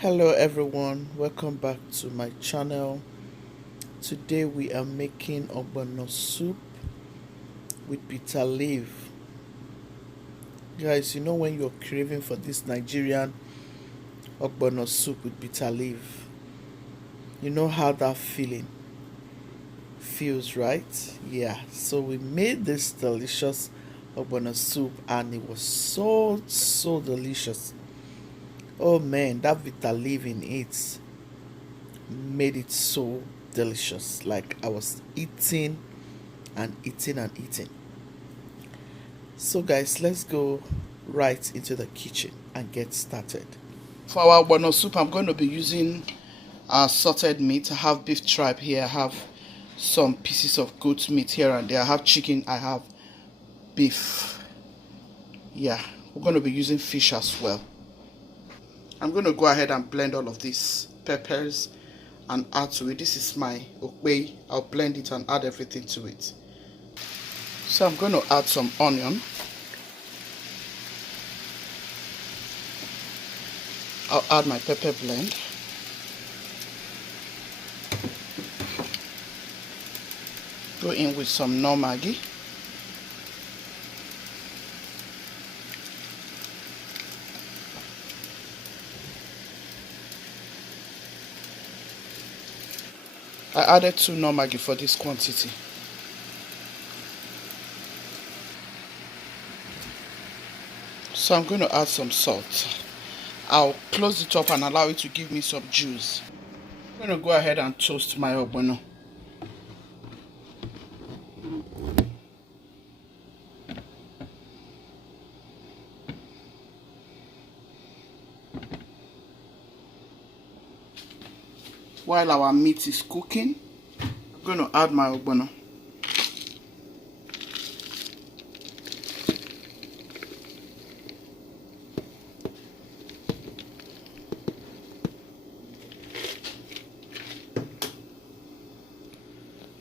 Hello everyone, welcome back to my channel. Today we are making ogbono soup with bitter leaf. Guys, you know when you're craving for this Nigerian ogbono soup with bitter leaf, you know how that feeling feels, right? Yeah, so we made this delicious ogbono soup and it was so delicious. Oh man, that bitter leaf in it made it so delicious. Like I was eating and eating and eating. So guys, let's go right into the kitchen and get started. For our ogbono soup, I'm going to be using salted meat. I have beef tripe here. I have some pieces of goat meat here and there. I have chicken. I have beef. Yeah, we're going to be using fish as well. I'm going to go ahead and blend all of these peppers and add to it. This is my okpei. I'll blend it and add everything to it. So I'm going to add some onion. I'll add my pepper blend. Go in with some no Maggi. I added 2 no Maggi for this quantity. So I'm going to add some salt. I'll close it up and allow it to give me some juice. I'm going to go ahead and toast my ogbono. While our meat is cooking, I'm going to add my ogbono.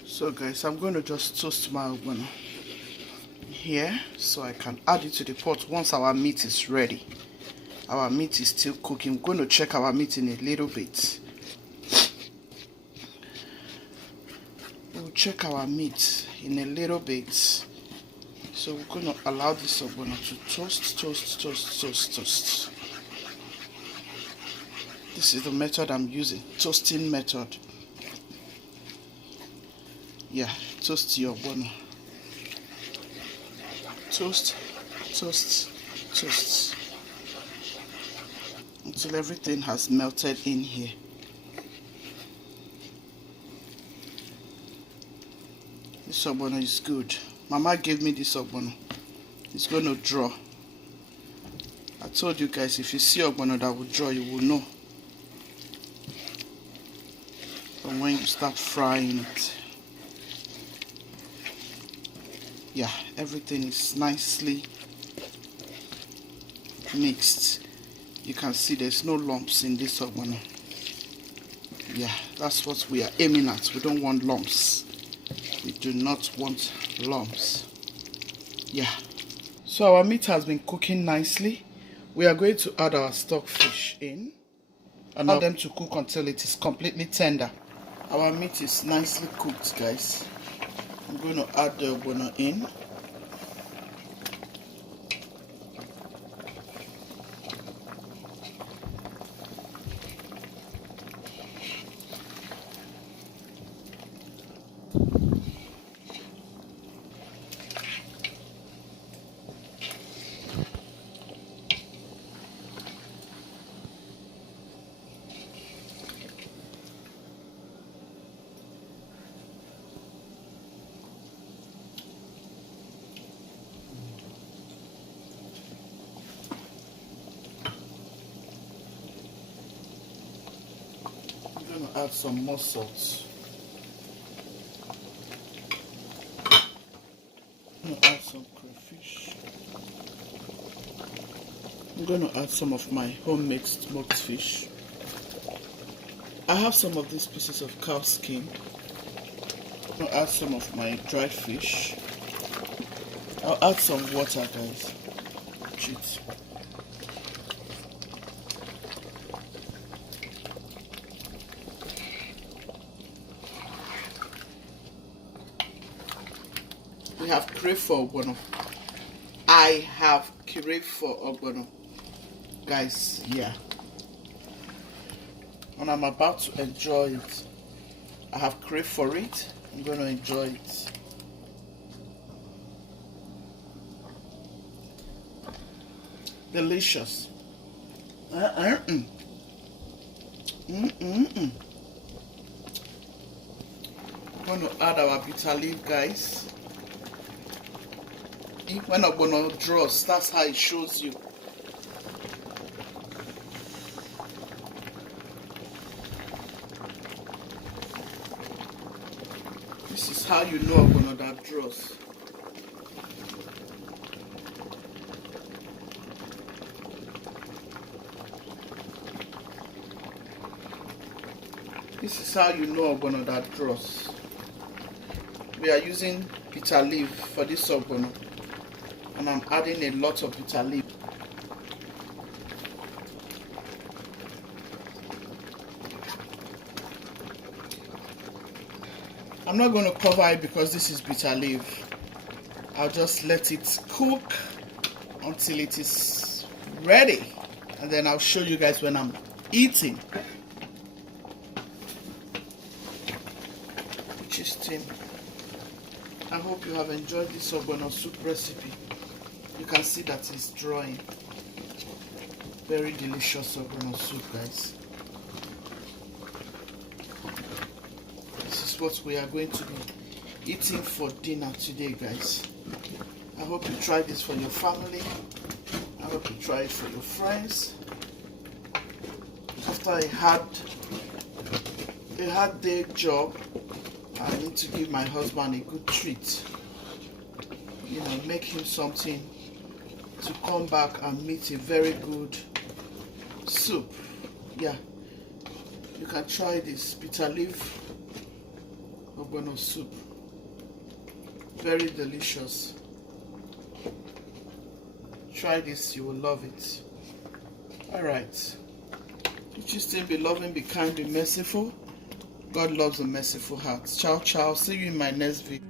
So guys, I'm going to just toast my ogbono here so I can add it to the pot once our meat is ready. Our meat is still cooking. I'm going to check our meat in a little bit. We'll check our meat in a little bit. So we're going to allow this ogbono to toast. This is the method I'm using, toasting method. Yeah, toast your ogbono. Toast until everything has melted in here. This ogbono is good. Mama gave me this ogbono. It's going to draw. I told you guys, if you see ogbono that will draw, you will know from when you start frying it. Yeah, everything is nicely mixed. You can see there's no lumps in this ogbono. Yeah, that's what we are aiming at. We don't want lumps. We do not want lumps. Yeah. So our meat has been cooking nicely. We are going to add our stockfish in and allow them to cook until it is completely tender. Our meat is nicely cooked, guys. I'm going to add the ogbono in. I'm going to add some more salt. I'm going to add some crayfish. I'm going to add some of my homemade smoked fish. I have some of these pieces of cow skin. I'm going to add some of my dried fish. I'll add some water, guys. Cheat. We have crave for ogbono. I have crave for ogbono, guys. Yeah, and I'm about to enjoy it. I have crave for it. I'm going to enjoy it. Delicious. I'm going to add our bitter leaf, guys. When ogbono draws, that's how it shows you. This is how you know ogbono that draws. This is how you know ogbono that draws. We are using bitter leaf for this ogbono, and I'm adding a lot of bitter leaf. I'm not going to cover it because this is bitter leaf. I'll just let it cook until it is ready, and then I'll show you guys when I'm eating. I hope you have enjoyed this ogbono soup recipe. You can see that it's drawing. Very delicious ogbono soup, guys. This is what we are going to be eating for dinner today, guys. I hope you try this for your family. I hope you try it for your friends. After a hard day job, I need to give my husband a good treat. You know, make him something to come back and meet a very good soup. Yeah, you can try this bitter leaf ogbono soup. Very delicious. Try this, you will love it. Alright. You still be loving, be kind, be merciful. God loves a merciful heart. Ciao, ciao. See you in my next video.